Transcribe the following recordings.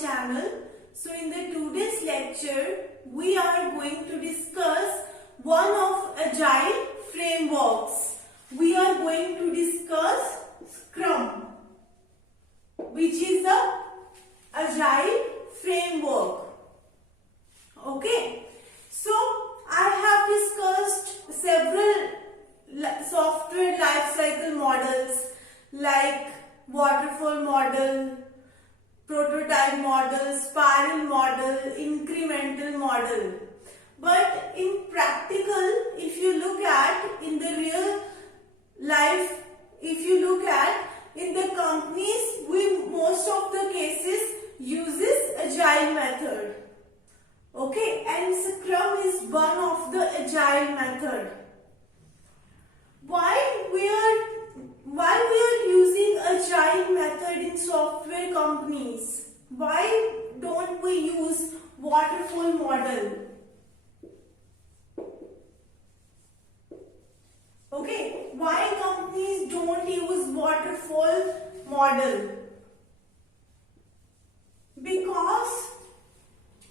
channel. So in the today's lecture, we are going to discuss one of Agile frameworks. We are going to discuss Scrum, which is the Agile framework. Okay. So I have discussed several software lifecycle models like waterfall model, prototype model, spiral model, incremental model. But in practical, if you look at in the real life, if you look at in the companies, we most of the cases uses Agile method. Okay, and Scrum is one of the Agile method. Why we are using Agile method in software companies? Why don't we use waterfall model? Okay, why companies don't use waterfall model? Because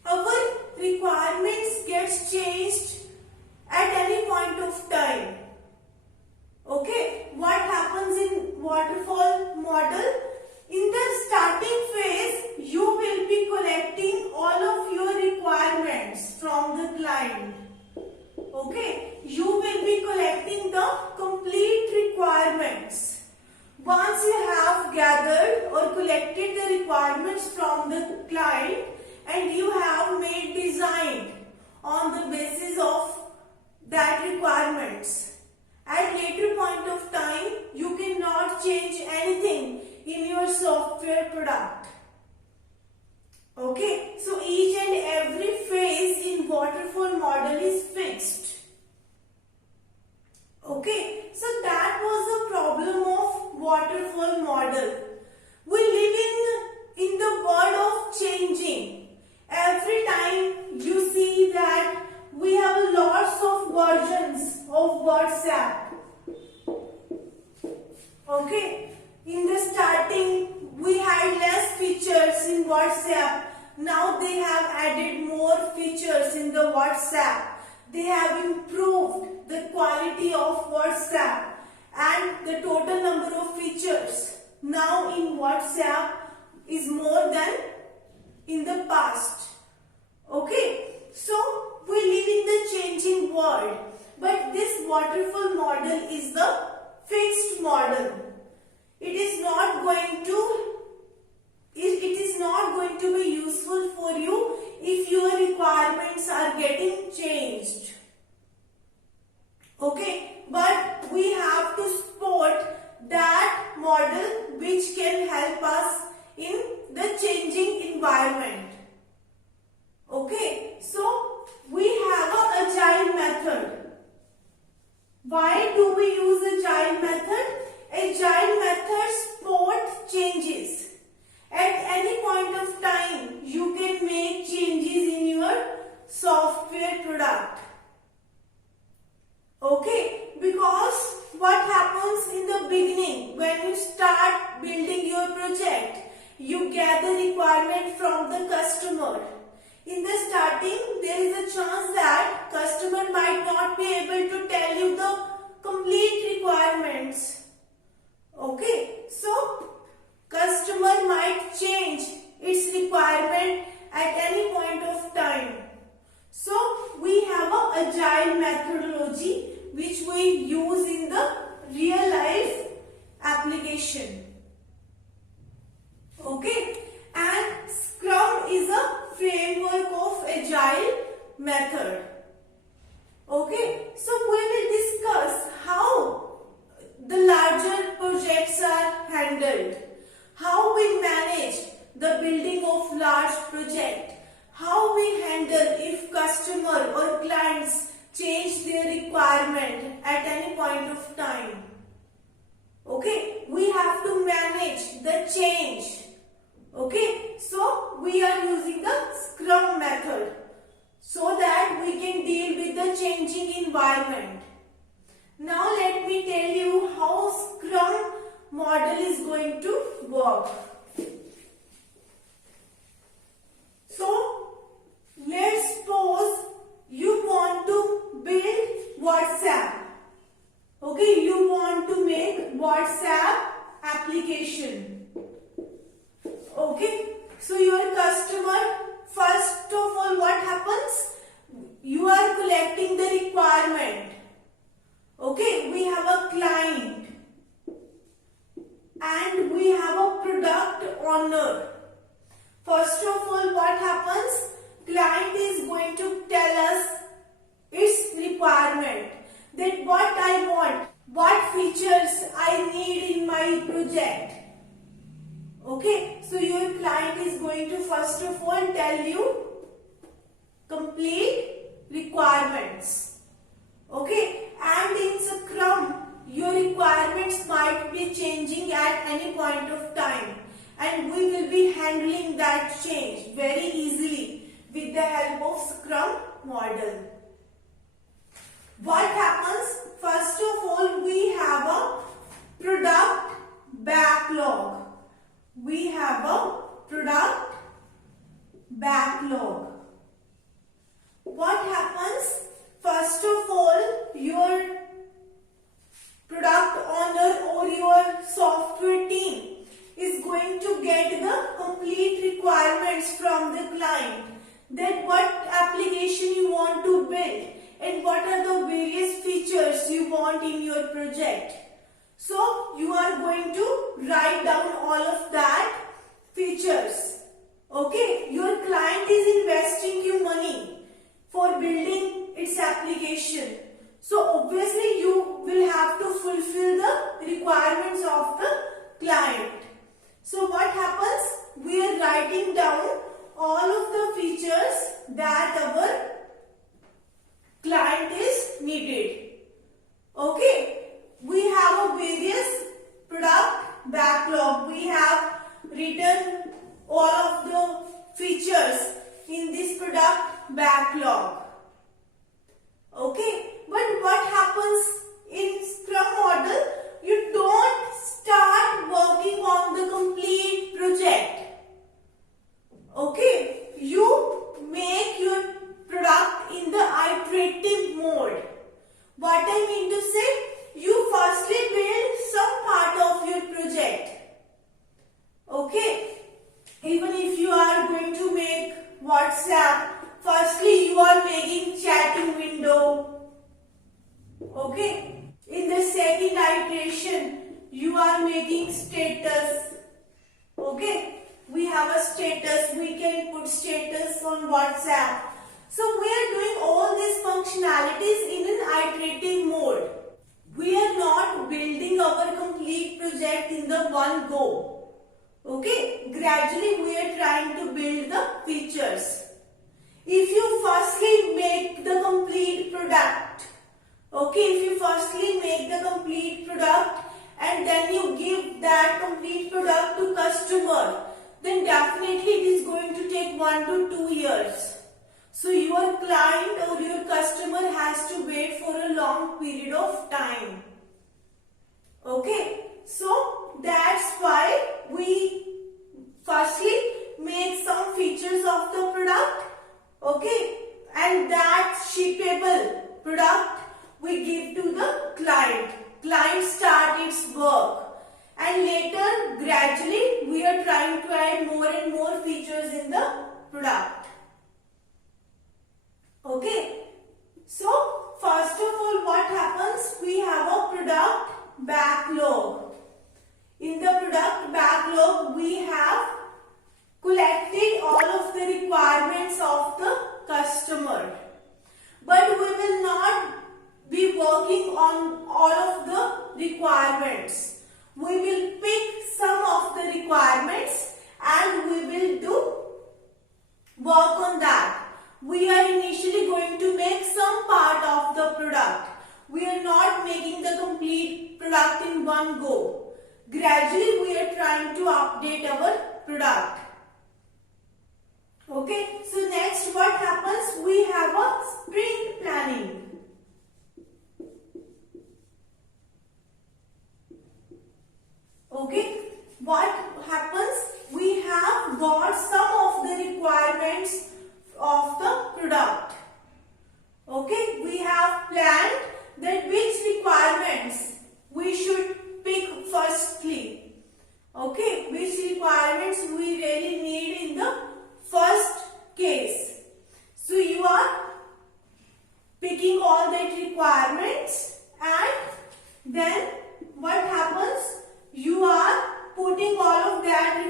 our requirements gets changed at any point of time. Okay, what happens in waterfall model? In the starting phase, you will be collecting all of your requirements from the client. Okay, you will be collecting the complete requirements. Once you have gathered or collected the requirements from the client and you have made design on the basis of that requirements, at later point of time, you cannot change anything in your software product. Okay, so each and every phase in waterfall model is fixed. Okay, so that was the problem of waterfall model. We live in the world of changing. Every time you see that we have lots of versions of WhatsApp. Okay, in the starting we had less features in WhatsApp. Now they have added more features in the WhatsApp. They have improved the quality of WhatsApp and the total number of features now in WhatsApp is more than in the past. Okay, so we live in the changing world, but this waterfall model is the fixed model. It is not going to be useful for you if your requirements are getting changed. Okay, but we have to support that model which can help us in the changing environment. Okay, so we have an Agile method. Why do we use Agile method? Agile method support changes. At any point of time, you can make changes in your software product. Okay, because what happens in the beginning when you start building your project, you gather requirement from the customer. In the starting, there is a chance that customer might not be able to tell you the complete requirements. Okay, so customer might change its requirement at any point of time. So we have an Agile methodology which we use in the real life application. Okay, and Scrum is a framework of Agile method. Okay, so we will discuss how the larger projects are handled, how we manage the building of large project, how we handle if customer or clients change their requirement at any point of time. Okay, we have to manage the change. Okay, so we are using the Scrum method so that we can deal with the changing environment. Now let me tell you how Scrum model is going to work. application. Okay, so your customer, first of all, what happens? You are collecting the requirement. Okay, we have a client and we have a product owner. First of all, what happens? Client is going to tell us its requirement, that what I want, what features I need in my project. Okay, so your client is going to first of all tell you complete requirements. Okay, and in Scrum, your requirements might be changing at any point of time, and we will be handling that change very easily with the help of Scrum Model. What happens? First of all, we have a product backlog. We have a product backlog. What happens? First of all, your product owner or your software team is going to get the complete requirements from the client, that what application you want to build and what are the various features you want in your project. So you are going to write down all of that features. Okay, your client is investing you money for building its application. So obviously you will have to fulfill the requirements of the client. So what happens? We are writing down all of the features that our client is needed. Okay, we have a various product backlog. We have written all of the features in this product backlog. Okay, but what happens in Scrum Model? You don't start working on the complete project. Okay, you make your product in the iterative mode. What I mean to say, you firstly build some part of your project. Okay, even if you are going to make WhatsApp, firstly you are making chatting window. Okay, in the second iteration you are making status. Okay, we have a status, we can put status on WhatsApp. So we are doing all these functionalities in an iterative mode. We are not building our complete project in the one go. Okay, gradually we are trying to build the features. If you firstly make the complete product, okay, if you firstly make the complete product and then you give that complete product to customer, then definitely it is going to take 1 to 2 years. So your client or your customer has to wait for a long period of time. Okay, so that's why we firstly make some features of the product. Okay, and that shippable product we give to the client. Client start its work, and later gradually we are trying to add more and more features in the product. Okay, so first of all what happens? We have a product backlog. In the product backlog we have collected all of the requirements of the customer, but we will not be working on all of the requirements. We will pick some of the requirements and we will do work on that. We are initially going to make some part of the product. We are not making the complete product in one go. Gradually we are trying to update our product. Okay, so next what happens? We have a sprint planning. Okay, what happens? We have got some of the requirements of the product. Okay, we have planned that which requirements we should pick firstly.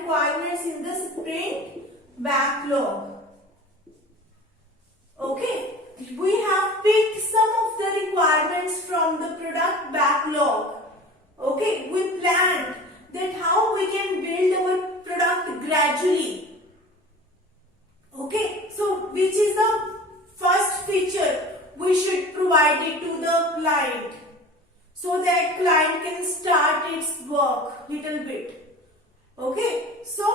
requirements in the sprint backlog. Okay, we have picked some of the requirements from the product backlog. Okay, we planned that how we can build our product gradually. Okay, so which is the first feature we should provide it to the client so that client can start its work little bit. Okay, so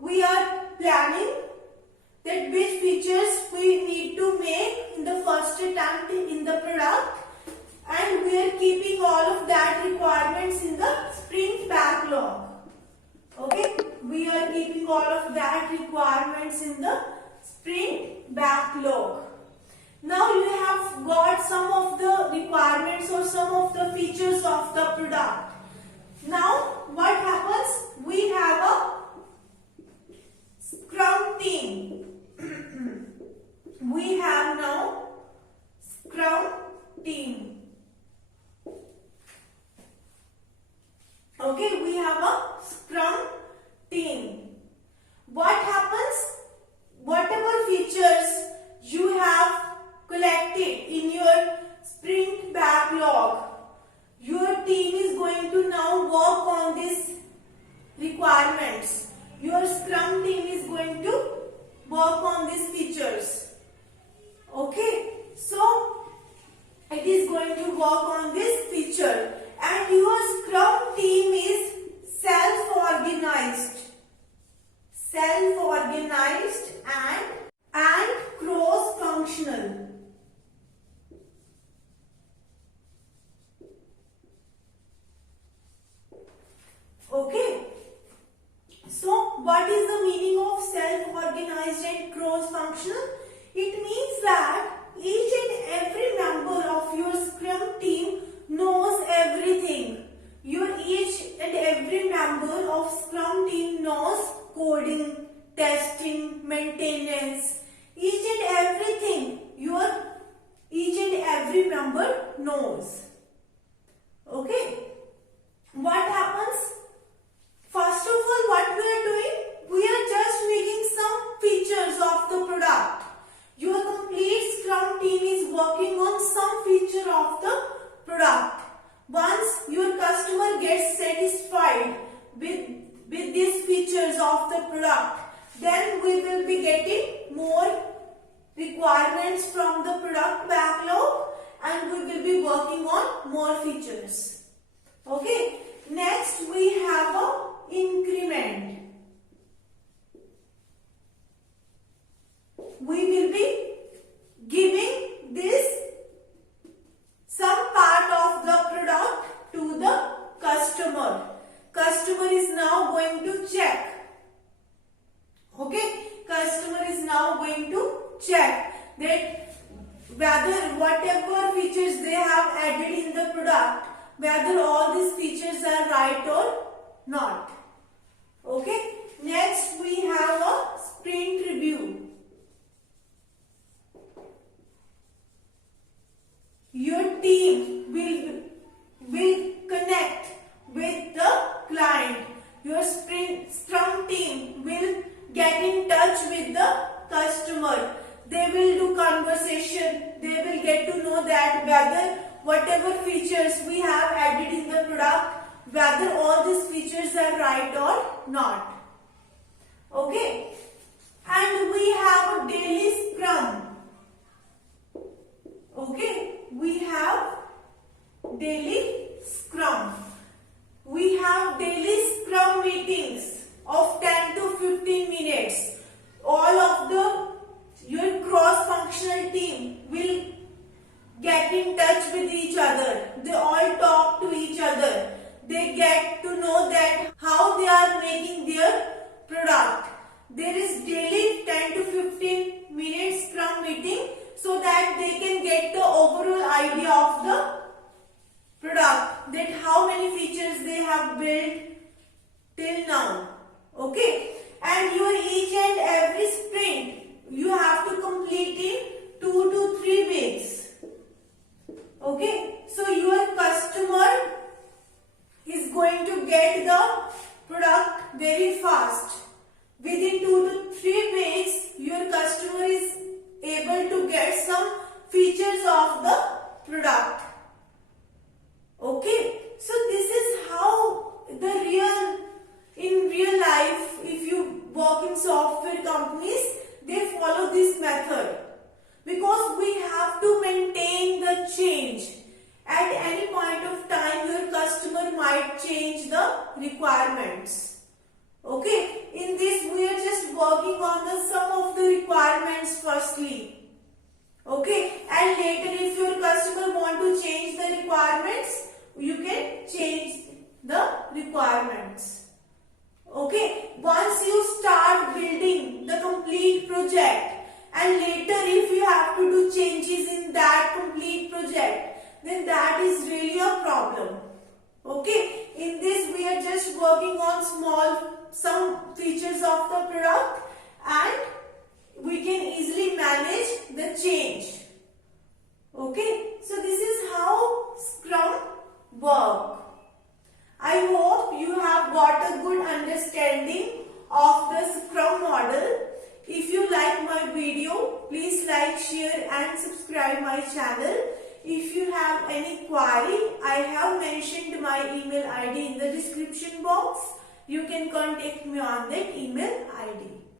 we are planning that which features we need to make in the first attempt in the product, and we are keeping all of that requirements in the sprint backlog. Okay, we are keeping all of that requirements in the sprint backlog. Now you have got some of the requirements or some of the features of the product. Now what happens? We have a Scrum team. We have now Scrum team. Okay, we have a Scrum team. What happens? Whatever features you have collected in your sprint backlog, your team is going to now work on these requirements. Your Scrum team is going to work on these features. Okay, so it is going to work on this feature, and your Scrum team is self-organized and cross-functional. Okay, so what is the meaning of self-organized and cross-functional? It means that each and every member of your Scrum team knows everything. Your each and every member of Scrum team knows coding, testing, maintenance, each and everything each and every member knows. Okay, what happens? First of all, what we are doing? We are just making some features of the product. Your complete Scrum team is working on some feature of the product. Once your customer gets satisfied with these features of the product, then we will be getting more requirements from the product backlog and we will be working on more features. Okay, next we have a increment. We will be giving this some part of the product to the customer. Customer is now going to check. Okay, customer is now going to check that whether whatever features they have added in the product, whether all these features are right or not. Okay, next we have a sprint review. Your team will connect with the client. Your Scrum team will get in touch with the customer. They will do conversation. They will get to know that whether whatever features we have added in the product, whether all these features are right or not. Okay, and we have a daily Scrum. Okay, we have daily Scrum. We have daily Scrum meetings of 10 to 15 minutes. All of your cross-functional team will get in touch with each other. They all talk to each other. They get to know that how they are making their product. There is daily 10 to 15 minutes Scrum meeting so that they can get the overall idea of the product, that how many features they have built till now. Okay, and your each and every sprint you have to complete in 2 to 3 weeks. Okay, so your customer is going to get the product very fast. Within 2 to 3 weeks, your customer is able to get some features of the product. Okay, so this is how in real life, if you work in software companies, they follow this method, because we have to maintain the change. At any point of time, your customer might change the requirements. Okay, in this we are just working on the some of the requirements firstly. Okay, and later if your customer want to change the requirements, you can change the requirements. Okay, once you start building the complete project, and later if you have to do changes in that complete project, then that is really a problem. Okay, in this we are just working on some features of the product, and we can easily manage the change. Okay, so this is how Scrum works. I hope you have got a good understanding of the Scrum model. If you like my video, please like, share and subscribe my channel. If you have any query, I have mentioned my email ID in the description box. You can contact me on that email ID.